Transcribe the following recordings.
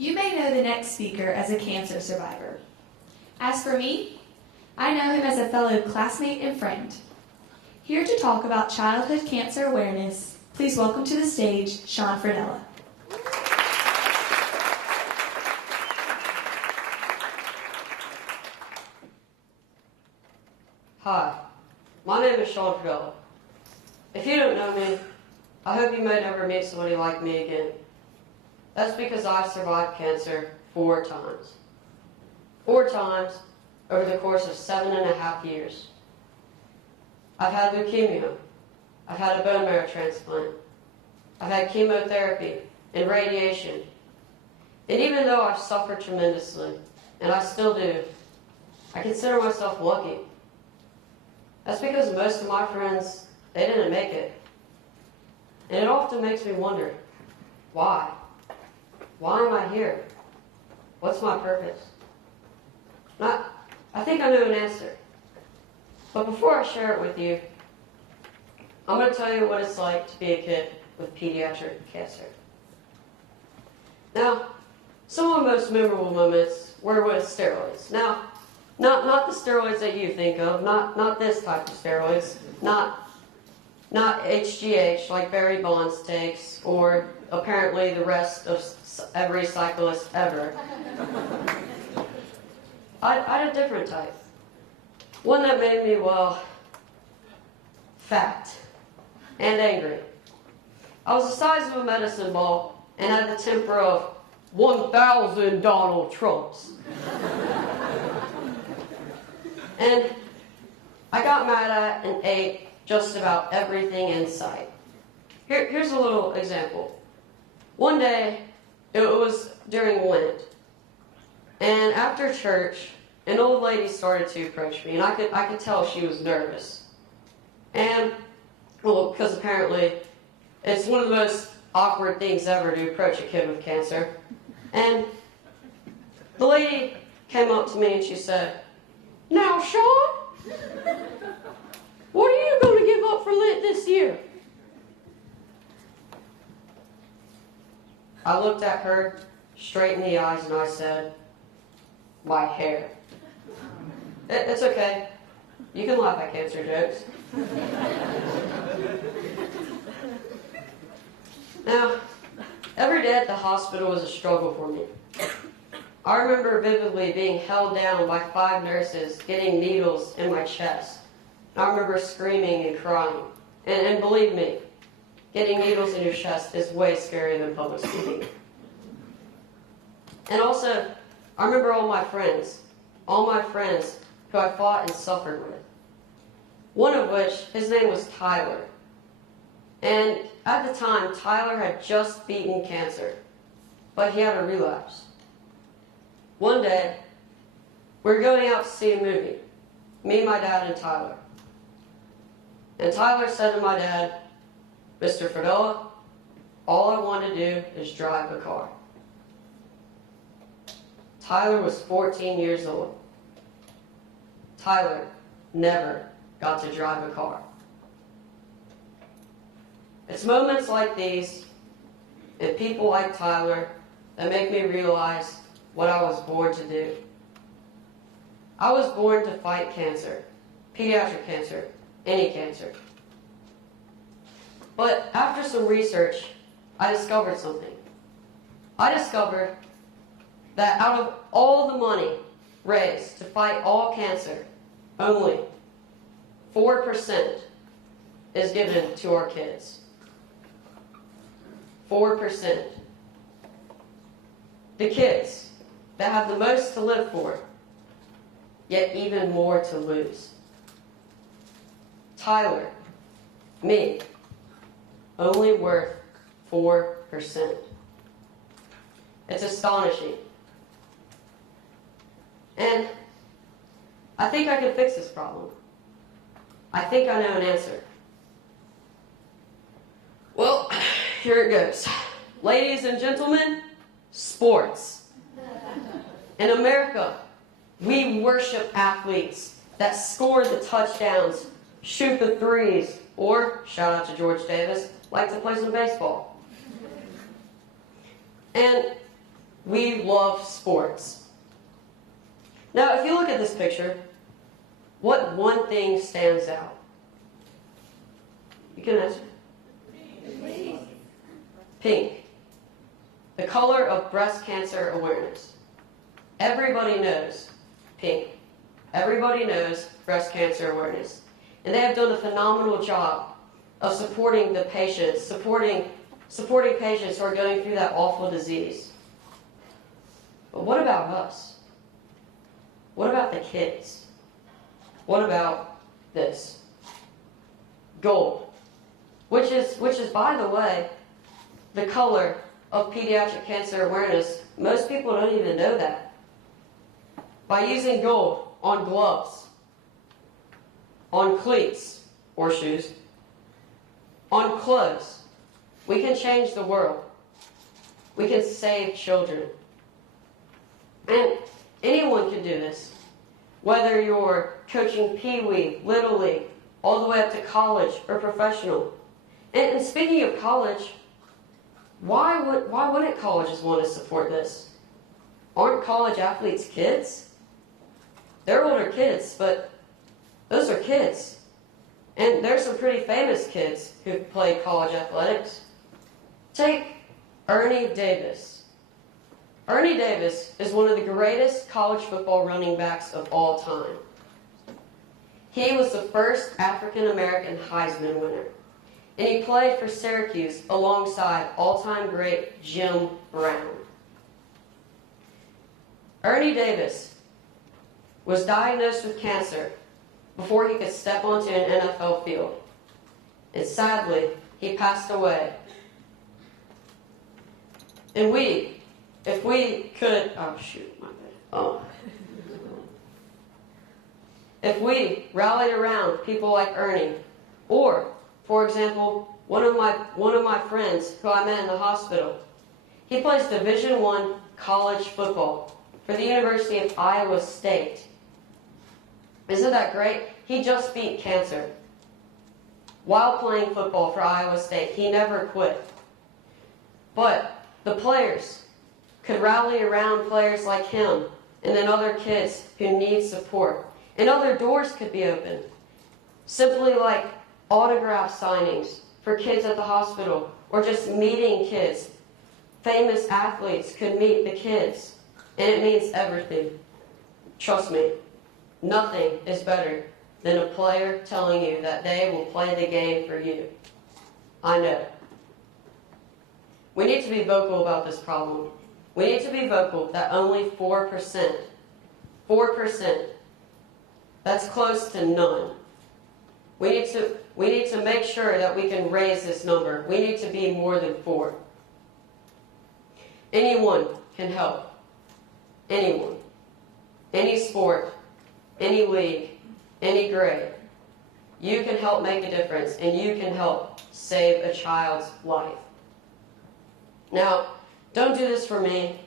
You may know the next speaker as a cancer survivor. As for me, I know him as a fellow classmate and friend. Here to talk about childhood cancer awareness, please welcome to the stage Sean Fredella. Hi, my name is Sean Fredella. If you don't know me, I hope you may never meet somebody like me again. That's because I survived cancer 4 times. 4 times over the course of 7.5 years. I've had leukemia. I've had a bone marrow transplant. I've had chemotherapy and radiation. And even though I've suffered tremendously, and I still do, I consider myself lucky. That's because most of my friends, they didn't make it. And it often makes me wonder, why? Why am I here? What's my purpose? I think I know an answer. But before I share it with you, I'm going to tell you what it's like to be a kid with pediatric cancer. Now, some of the most memorable moments were with steroids. Now, not the steroids that you think of, not this type of steroids, not HGH like Barry Bonds takes, or apparently the rest of every cyclist ever. I had a different type. One that made me, well, fat and angry. I was the size of a medicine ball and had the temper of 1,000 Donald Trumps. And I got mad at and ate just about everything in sight. Here's a little example. One day, it was during Lent, and after church, an old lady started to approach me, and I could tell she was nervous. And, well, because apparently it's one of the most awkward things ever to approach a kid with cancer. And the lady came up to me and she said, "Now, Sean, what are you going to give up for Lent this year?" I looked at her straight in the eyes and I said, "My hair." It's okay. You can laugh at cancer jokes. Now, every day at the hospital was a struggle for me. I remember vividly being held down by 5 nurses getting needles in my chest. I remember screaming and crying. And believe me, getting needles in your chest is way scarier than public speaking. And also, I remember all my friends who I fought and suffered with. One of which, his name was Tyler. And at the time, Tyler had just beaten cancer, but he had a relapse. One day, we were going out to see a movie, me, my dad, and Tyler. And Tyler said to my dad, "Mr. Fredella, all I want to do is drive a car." Tyler was 14 years old. Tyler never got to drive a car. It's moments like these and people like Tyler that make me realize what I was born to do. I was born to fight cancer, pediatric cancer, any cancer. But after some research, I discovered something. I discovered that out of all the money raised to fight all cancer, only 4% is given to our kids. 4%. The kids that have the most to live for, yet even more to lose. Tyler, me, only worth 4%. It's astonishing. And I think I can fix this problem. I think I know an answer. Well, here it goes. Ladies and gentlemen, sports. In America, we worship athletes that score the touchdowns, shoot the threes, or, shout out to George Davis, like to play some baseball. And We love sports. Now, if you look at this picture, what one thing stands out? You can answer. Pink. The color of breast cancer awareness. Everybody knows pink. Everybody knows breast cancer awareness. And they have done a phenomenal job of supporting the patients, supporting patients who are going through that awful disease. But what about us? What about the kids? What about this? Gold, which is, by the way, the color of pediatric cancer awareness. Most people don't even know that. By using gold on gloves, on cleats or shoes, on clothes, we can change the world. We can save children. And anyone can do this. Whether you're coaching Pee-wee, Little League, all the way up to college or professional. And speaking of college, why wouldn't colleges want to support this? Aren't college athletes kids? They're older kids, but those are kids. And there's some pretty famous kids who play college athletics. Take Ernie Davis. Ernie Davis is one of the greatest college football running backs of all time. He was the first African-American Heisman winner. And he played for Syracuse alongside all-time great Jim Brown. Ernie Davis was diagnosed with cancer before he could step onto an NFL field. And sadly, he passed away. And if we could, if we rallied around people like Ernie, or, for example, one of my friends who I met in the hospital, he plays Division I college football for the University of Iowa State. Isn't that great? He just beat cancer. While playing football for Iowa State, he never quit. But the players could rally around players like him and then other kids who need support. And other doors could be opened. Simply like autograph signings for kids at the hospital, or just meeting kids. Famous athletes could meet the kids. And it means everything. Trust me, nothing is better than a player telling you that they will play the game for you. I know. We need to be vocal about this problem. We need to be vocal that only 4%, that's close to none. We need to make sure that we can raise this number. We need to be more than 4. Anyone can help. Anyone. Any sport, any league, any grade. You can help make a difference, and you can help save a child's life. Now, don't do this for me.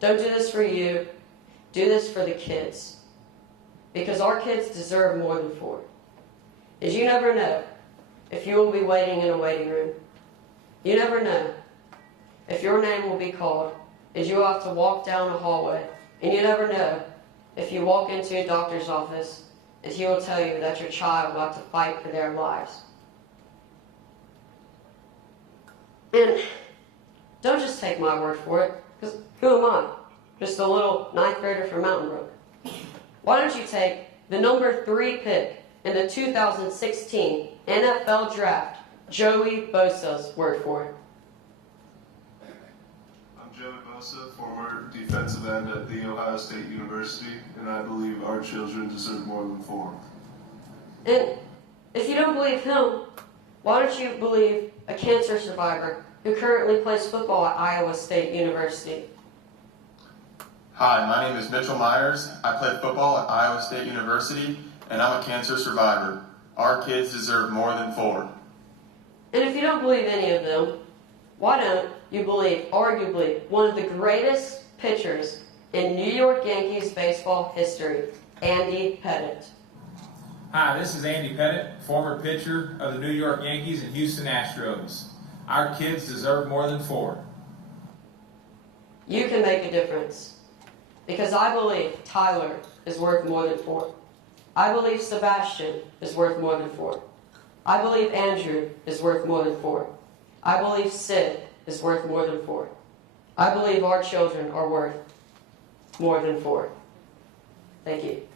Don't do this for you. Do this for the kids. Because our kids deserve more than 4. As you never know if you will be waiting in a waiting room. You never know if your name will be called as you have to walk down a hallway. And you never know if you walk into a doctor's office and he will tell you that your child will have to fight for their lives. And don't just take my word for it, because who am I? Just a little 9th grader from Mountain Brook. Why don't you take the number 3 pick in the 2016 NFL Draft, Joey Bosa's word for it? I'm Joey Bosa, former defensive end at The Ohio State University, and I believe our children deserve more than 4. And if you don't believe him, why don't you believe a cancer survivor who currently plays football at Iowa State University? Hi, my name is Mitchell Myers. I played football at Iowa State University, and I'm a cancer survivor. Our kids deserve more than 4. And if you don't believe any of them, why don't you believe, arguably, one of the greatest pitchers in New York Yankees baseball history, Andy Pettitte? Hi, this is Andy Pettitte, former pitcher of the New York Yankees and Houston Astros. Our kids deserve more than 4. You can make a difference. Because I believe Tyler is worth more than 4. I believe Sebastian is worth more than 4. I believe Andrew is worth more than 4. I believe Sid is worth more than 4. I believe our children are worth more than 4. Thank you.